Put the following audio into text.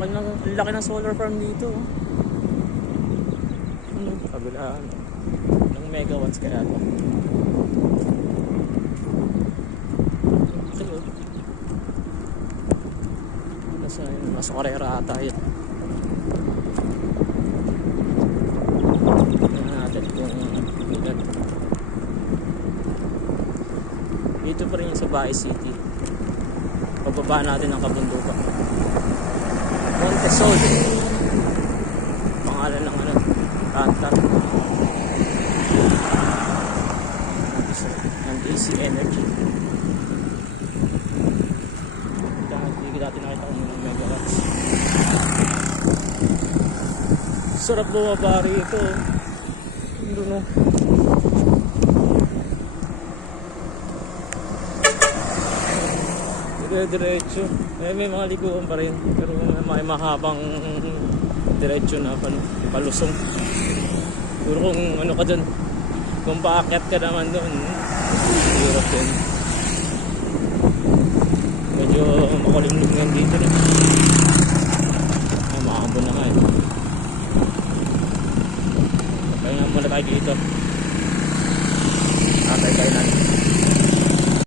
laki ng solar farm dito. Ano, kabilaan. Ilang megawatts kaya ito? Ito. Nasa Carrera ata yun. Tignan natin kung ilan. Dito pa rin yung sa Bahay City. Pababa natin ang kabundukan. Montesol. Pangalan ng ano, Tantar. Ng DC Energy. Hindi natin nakita kung ilang megawatts. Sarap bumaba rito. Hindi no. Diretso. May mga liguan pa rin. Pero may mahabang diretso na palusong. Pero kung ano ka dun, kung paakyat ka naman dun, hirap din. Medyo makulimlim ngayon dito rin. Ay, makakambon na nga eh. Kaya nga muna tayo dito. Tatay tayo natin.